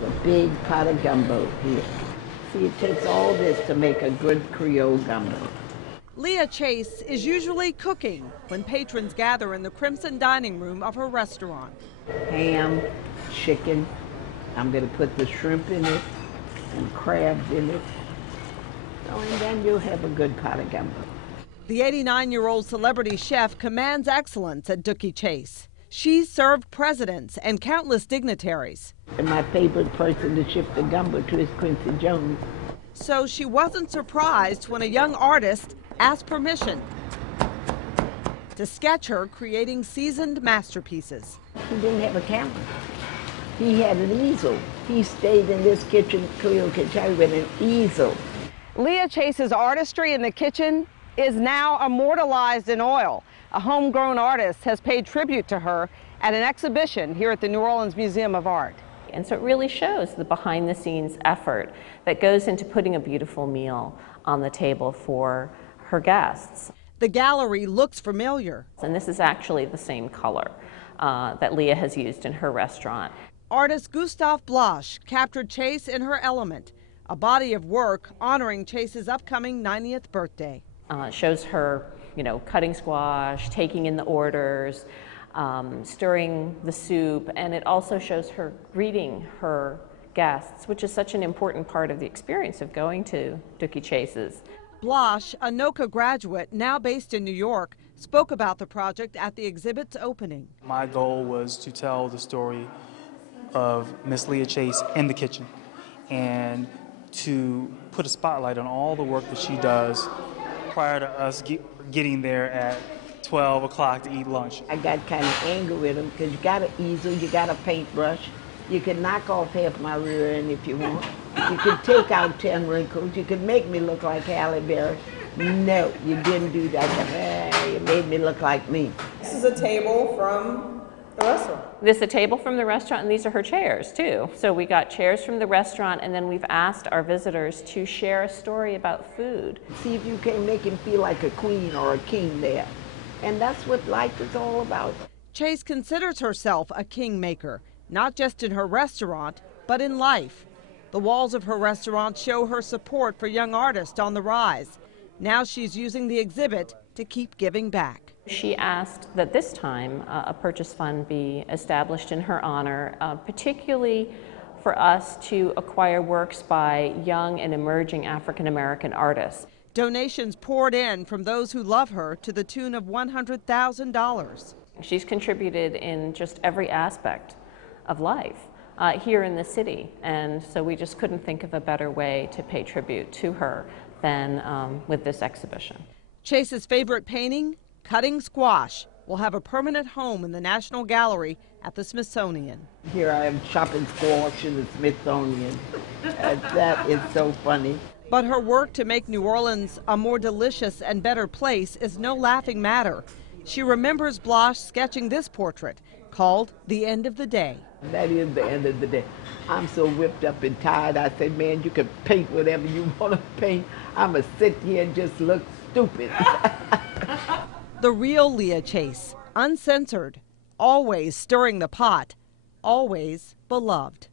The big pot of gumbo here. See, it takes all this to make a good Creole gumbo. Leah Chase is usually cooking when patrons gather in the Crimson dining room of her restaurant. Ham, chicken. I'm going to put the shrimp in it and crabs in it. Oh, and then you'll have a good pot of gumbo. The 89-year-old celebrity chef commands excellence at Dookie Chase. She's served presidents and countless dignitaries. And my favorite person to shift the gumbo to is Quincy Jones. So she wasn't surprised when a young artist asked permission to sketch her creating seasoned masterpieces. He didn't have a camera. He had an easel. He stayed in this kitchen, Creole kitchen, with an easel. Leah Chase's artistry in the kitchen is now immortalized in oil. A homegrown artist has paid tribute to her at an exhibition here at the New Orleans Museum of Art. And so it really shows the behind-the-scenes effort that goes into putting a beautiful meal on the table for her guests. The gallery looks familiar. And this is actually the same color that Leah has used in her restaurant. Artist Gustave Blache captured Chase in her element, a body of work honoring Chase's upcoming 90th birthday. It shows her, cutting squash, taking in the orders, stirring the soup, and it also shows her greeting her guests, which is such an important part of the experience of going to Dookie Chase's. Blache, a NOCA graduate now based in New York, spoke about the project at the exhibit's opening. My goal was to tell the story of Miss Leah Chase in the kitchen and to put a spotlight on all the work that she does prior to us getting there at 12 o'clock to eat lunch. I got kind of angry with him because you got an easel, you got a paintbrush. You can knock off half my rear end if you want. You can take out 10 wrinkles. You can make me look like Halle Berry. No, you didn't do that. You made me look like me. This is a table from the restaurant. This is a table from the restaurant, and these are her chairs, too. So we got chairs from the restaurant, and then we've asked our visitors to share a story about food. See if you can make him feel like a queen or a king there. And that's what life is all about. Chase considers herself a kingmaker, not just in her restaurant, but in life. The walls of her restaurant show her support for young artists on the rise. Now she's using the exhibit to keep giving back. She asked that this time a purchase fund be established in her honor, particularly for us to acquire works by young and emerging African-American artists. Donations poured in from those who love her to the tune of $100,000. She's contributed in just every aspect of life here in the city, and so we just couldn't think of a better way to pay tribute to her than with this exhibition. Chase's favorite painting, Cutting Squash, will have a permanent home in the National Gallery at the Smithsonian. Here I am chopping squash in the Smithsonian. That is so funny. But her work to make New Orleans a more delicious and better place is no laughing matter. She remembers Blache sketching this portrait called The End of the Day. That is the end of the day. I'm so whipped up and tired. I said, man, you can paint whatever you want to paint. I'm going to sit here and just look stupid. The real Leah Chase, uncensored, always stirring the pot, always beloved.